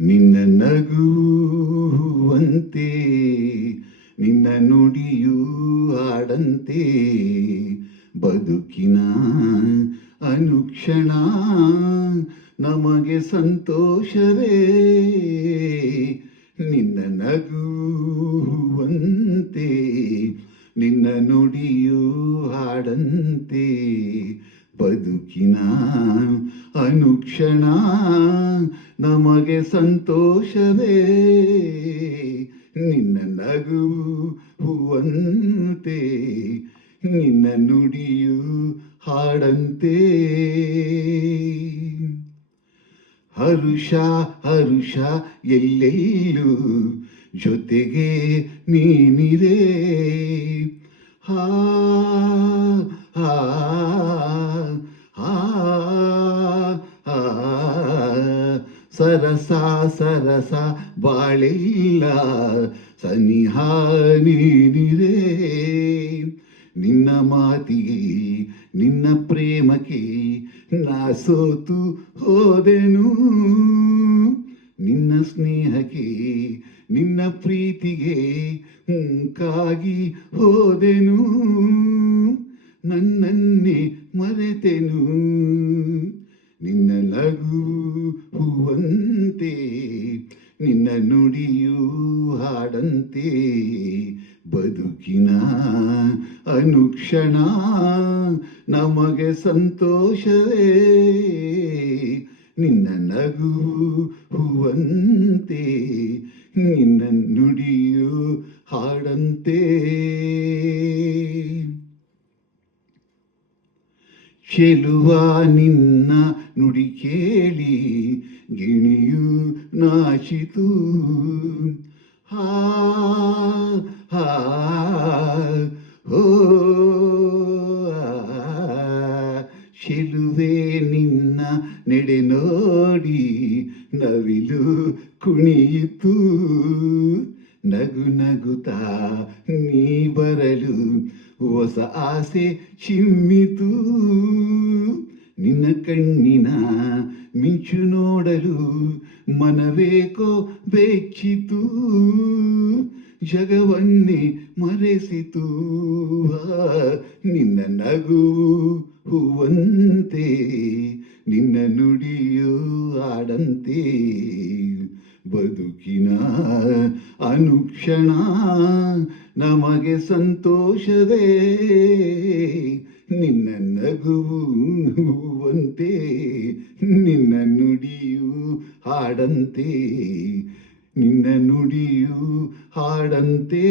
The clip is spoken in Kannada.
ನಿನ್ನ ನಗುವಂತೆ ನಿನ್ನ ನುಡಿಯೂ ಆಡಂತೆ ಬದುಕಿನ ಅನುಕ್ಷಣ ನಮಗೆ ಸಂತೋಷವೇ. ನಿನ್ನ ನಗುವಂತೆ ನಿನ್ನ ನುಡಿಯೂ ಹಾಡಂತೆ ಅನುಕ್ಷಣ, ನಮಗೆ ಸಂತೋಷವೇ. ನಿನ್ನ ನಗು ಹೂವಂತೆ, ನಿನ್ನ ನುಡಿಯು ಹಾಡಂತೆ. ಹರುಷ ಹರುಷ, ಎಲ್ಲೆಲ್ಲೂ ಜೊತೆಗೆ ನೀನಿರೇ. ಹಾ ಹಾ. ಸರಸ ಸರಸ ಬಾಳಿಲ್ಲ ಸನಿಹ ನೀನಿರೇ ನಿನ್ನ ಮಾತಿಗೆ, ನಿನ್ನ ಪ್ರೇಮಕ್ಕೆ ನಾ ಸೋತು ಹೋದೆನು. ನಿನ್ನ ಸ್ನೇಹಕ್ಕೆ, ನಿನ್ನ ಪ್ರೀತಿಗೆ ಕಾಗಿ ಹೋದೆನು. ನನ್ನನ್ನೇ ಮರೆತೆನು. ನಿನ್ನ ನಗು ಹೂವಂತೆ ನಿನ್ನ ನುಡಿಯೂ ಹಾಡಂತೆ, ಬದುಕಿನ ಅನುಕ್ಷಣ ನಮಗೆ ಸಂತೋಷವೇ. ನಿನ್ನ ನಗು ಹೂವಂತೆ ನಿನ್ನ ನುಡಿಯು ಹಾಡಂತೆ. ಚೆಲುವ ನಿನ್ನ ನುಡಿ ಕೇಳಿ ಗಿಣಿಯು ನಾಚಿತು. ಹಾ ಹಾ, ಹೋ ಶಿಲುವೆ ನಿನ್ನ ನೆಡೆ ನೋಡಿ ನವಿಲು ಕುಣಿಯಿತು. ನಗು ನಗುತ್ತಾ ನೀ ಬರಲು ಹೊಸ ಆಸೆ ಚಿಮ್ಮಿತು. ನಿನ್ನ ಕಣ್ಣಿನ ಮಿಂಚು ನೋಡಲು ಮನವೇಕೋ ಬೆಚ್ಚಿತು ಜಗವನ್ನೇ ಮರೆಸಿತು. ನಿನ್ನ ನಗು ಹೂವಂತೆ, ನಿನ್ನ ನುಡಿಯು ಆಡಂತೆ. ಬದುಕಿನ ಅನುಕ್ಷಣ ನಮಗೆ ಸಂತೋಷವೇ. ನಿನ್ನ ನಗುವಂತೆ ನಿನ್ನ ನುಡಿಯು ಹಾಡಂತೆ ನಿನ್ನ ನುಡಿಯು ಹಾಡಂತೆ.